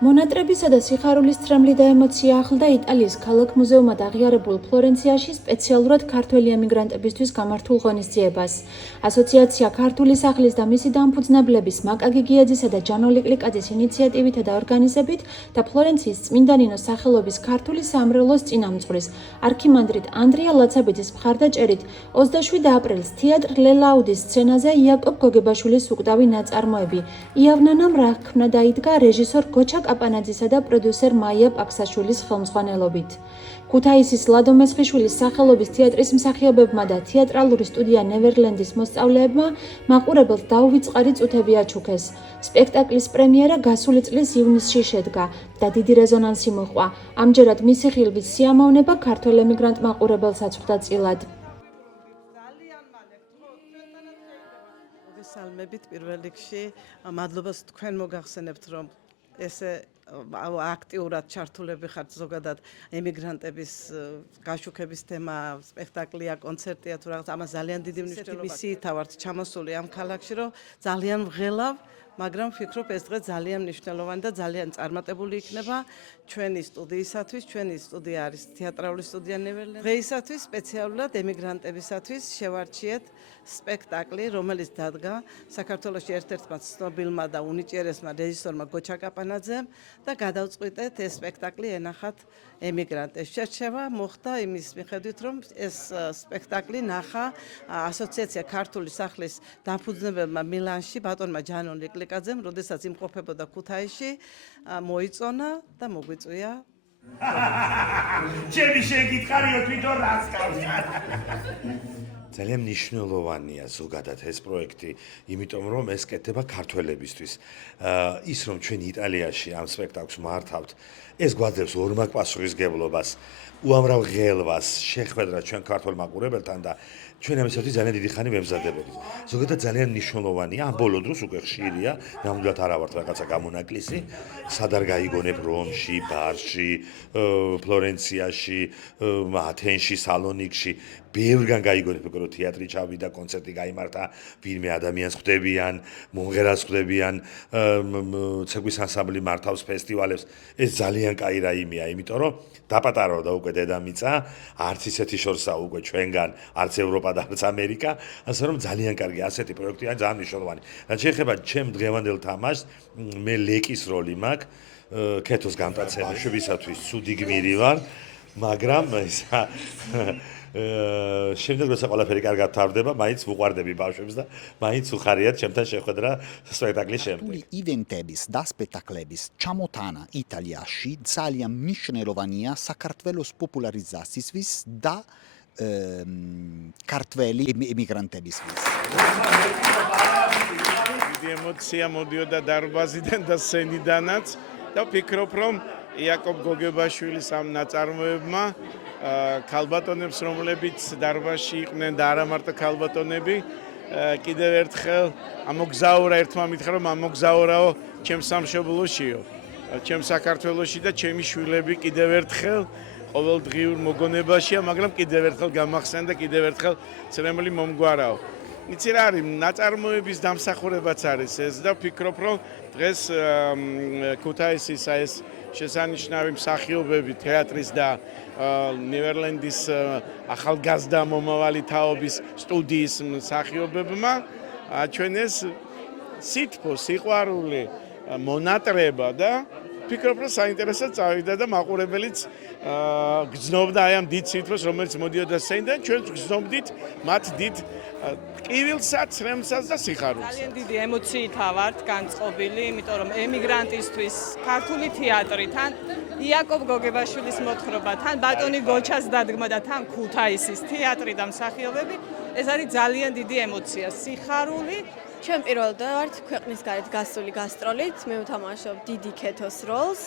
მონატრებისა და სიხარულის თრემლი და ემოცია ახლდა იტალიის ქალაქ მუზეუმად აღიარებულ ფლორენციაში სპეციალურად ქართველი ემიგრანტებისთვის გამართულ ღონისძიებას. ასოციაცია ქართული სახლის და მისი დამფუძნებლების მაკა გიგიაძისა და ჯანო ლიკლიკაძის ინიციატივითა და ორგანიზებით და ფლორენციის წმინდა ნინოს სახელობის ქართული სამრევლოს წინამძღვრის არქიმანდრიტ ანდრია ლაცაბიძის მხარდაჭერით 27 აპრილს თეატრ ლელაუდის სცენაზე იაკობ გოგებაშვილის უკვდავი ნაწარმოები იავნანამ რა ქმნა დაიდგა რეჟისორ გოჩა კაპანაძისა და პროდიუსერ მაია პაქსაშვილის ხელმძღვანელობით. ქუთაისის ლადო მესხიშვილის სახელობის თეატრის მსახიობებმა და თეატრალური სტუდია ნევერლენდის მოსწავლეებმა მაყურებელს დაუვიწყარი წუთები აჩუქეს. სპექტაკლის პრემიერა გასული წლის ივნისში შედგა და დიდი რეზონანსი მოჰყვა. ამჯერად მისი ხილვის სიამოვნება ქართველ ემიგრანტ მაყურებელსაც ხვდა წილად. მოგესალმებით პირველ რიგში, მადლობა თქვენ მოგახსენებთ რომ ესე აქტიურად ჩართულები ხართ ზოგადად ემიგრანტების გაშუქების თემა, სპექტაკლია, კონცერტია თუ რაღაც ამას ძალიან დიდი მნიშვნელობა. მისიითა ვართ ჩამოსული ამ ქალაქში, რომ ძალიან ვღელავ, მაგრამ ვფიქრობ ეს დღე ძალიან მნიშვნელოვანი და ძალიან წარმატებული იქნება ჩვენი სტუდიისათვის. ჩვენი სტუდია არის თეატრალური სტუდია ნევერლენდი. დღეისათვის სპეციალურად ემიგრანტებისათვის შევარჩიეთ სპექტაკლი, რომელიც დადგა საქართველოში ერთ-ერთმა ცნობილმა და უნიჭიერესმა რეჟისორმა გოჩა კაპანაძემ და გადავწყვიტეთ ეს სპექტაკლი ენახათ ემიგრანტებს. შერჩევა მოხდა იმის მიხედვით, რომ ეს სპექტაკლი ნახა ასოციაცია ქართული სახლის დამფუძნებელმა მილანში ბატონმა ჯანო ლიკლიკაძემ, როდესაც იმყოფებოდა ქუთაისში, მოიწონა და მოგვიწვია. ჩემი შეკითხარიო თვითონ რას გავს? ძალიან მნიშვნელოვანია ზოგადად ეს პროექტი, იმიტომ რომ ეს კეთდება ქართველებისთვის. ის რომ ჩვენ იტალიაში ამ სპექტაკლს მართავთ, ეს გვაძლევს ორმაგი პასუხისგებლობას, უამრავ ღელვას, შეხვედრას ჩვენ ქართულ მაყურებელთან და ჩვენ ამისათვის ძალიან დიდი ხანი ვემზადებოდით. ზოგადად ძალიან მნიშვნელოვანია, ამ ბოლო დროს უკვე ხშირია, ნამდვილად არა ვართ რაღაცა გამონაკლისი, სად არ გაიგონებ რომში, ბარში, ფლორენციაში, ათენში, სალონიკში, ბევრგან გაიგონებ, რომ თეატრი ჩავიდა, კონცერტი გაიმართა, ვინმე ადამიანს ხვდებიან, მომღერალს ხვდებიან, ცეკვის ანსამბლი მართავს ფესტივალებს. ეს ძალიან კაი რაიმეა, იმიტომ რომ დაპატარავდა უკვე დედამიწა, არც ისეთი შორსა უკვე ჩვენგან, არც ევროპა და არც ამერიკა, ასე რომ ძალიან კარგი ასეთი პროექტია, ძალიან მნიშვნელოვანი. რაც შეეხება ჩემ დღევანდელ თამაშს, მე ლეკის როლი მაქვს, ქეთოს გამტაცებისათვის ცუდი გმირი ვარ, მაგრამ შემდეგ როცა ყველაფერი კარგად თავდება, მაინც ვუყვარდები ბავშვებს და მაინც უხარიათ ჩემთან შეხვედრა სპექტაკლის შემდეგ. ივენტების და სპექტაკლების ჩამოტანა იტალიაში ძალიან მნიშვნელოვანია საქართველოს პოპულარიზაციისთვის და ქართველი ემიგრანტებისთვის. დიდი ემოცია მოდიოდა დარბაზიდან და სცენიდანაც და ვფიქრობ, რომ იაკობ გოგებაშვილის ამ ნაწარმოებმა ქალბატონებს, რომლებიც დარბაზში იყვნენ და არა მარტო ქალბატონები, კიდევ ერთხელ ამოგზაურა ერთმა მითხრა, რომ ამოგზაურაო ჩემ სამშობლოშიო, ჩემ საქართველოში და ჩემი შვილები კიდევ ერთხელ ყოველდღიურ მოგონებაშია, მაგრამ კიდევ ერთხელ გამახსენ და კიდევ ერთხელ ცრემლი მომგვარაო. იცი რა არის, ნაწარმოების დამსახურებაც არის ეს და ვფიქრობ, რომ დღეს ქუთაისის ეს შესანიშნავი მსახიობები თეატრის და ნევერლენდის ახალგაზრდა მომავალი თაობის სტუდიის მსახიობებმა აჩვენეს სითბო, სიყვარული, მონატრება და ვფიქრობ, რომ საინტერესოდ წავიდა და მაყურებელიც გრძნობდა აი ამ დიდ სითბოს, რომელიც მოდიოდა სცენიდან, ჩვენ გრძნობდით მათ დიდ ტკივილსაც, ცრემლსაც და სიხარულს. ძალიან დიდი ემოციითა ვართ განწყობილი, იმიტომ რომ ემიგრანტისთვის ქართული თეატრი, თან იაკობ გოგებაშვილის მოთხრობა, თან ბატონი გოჩას დადგმა და თან ქუთაისის თეატრი და მსახიობები, ეს არის ძალიან დიდი ემოცია, სიხარული. ჩვენ პირველად ვართ ქვეყნის გარეთ გასული გასტროლით, მე ვთამაშობ დიდი ქეთოს როლს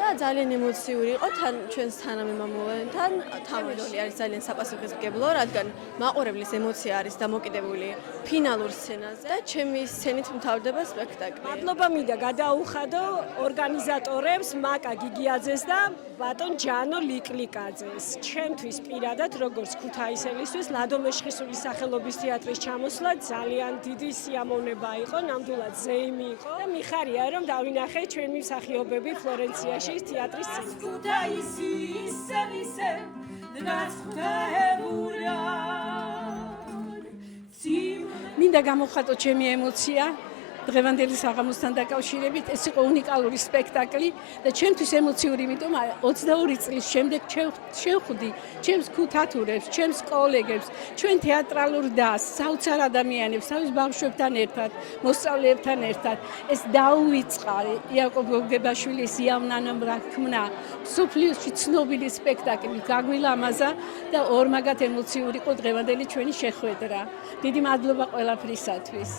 და ძალიან ემოციური იყო თან ჩვენს თანამემამულეებთან. თავი როლი არის ძალიან საპასუხისმგებლო, რადგან მაყურებლის ემოცია არის დამოკიდებული ფინალურ სცენაზე და ჩემი სცენით მთავრდება სპექტაკლი. მადლობა მინდა გადაუხადო ორგანიზატორებს მაკა გიგიაძეს და ბატონ ჯანო ლიკლიკაძეს. ჩემთვის პირადად როგორც ქუთაისელისთვის ლადო მეშხისულის სახელობის თეატრის ჩამოსვლა ძალიან დიდი სიამოვნება იყო, ნამდვილად ზეიმი იყო და მიხარია რომ დავინახე ჩვენი მსახიობები ფლორენციაში თეატრის სცენაზე. ქუთაისი ისე მინდა გამოვხატო ჩემი ემოცია დღევანდელი საღამოსთან დაკავშირებით. ეს იყო უნიკალური სპექტაკლი და ჩემთვის ემოციური, იმიტომ 22 წლის შემდეგ შევხვდი ჩემს ქუთათურებს, ჩემს კოლეგებს, ჩვენ თეატრალურ დასს, საოცარ ადამიანებს, თავის ბავშვებთან ერთად, მოსწავლეებთან ერთად. ეს დაუვიწყარი იაკობ გოგებაშვილის იავნანამრა ქმნა, სოფლიოში ცნობილი სპექტაკლი გაგვილამაზა და ორმაგად ემოციური იყო დღევანდელი ჩვენი შეხვედრა. დიდი მადლობა ყველაფრისათვის.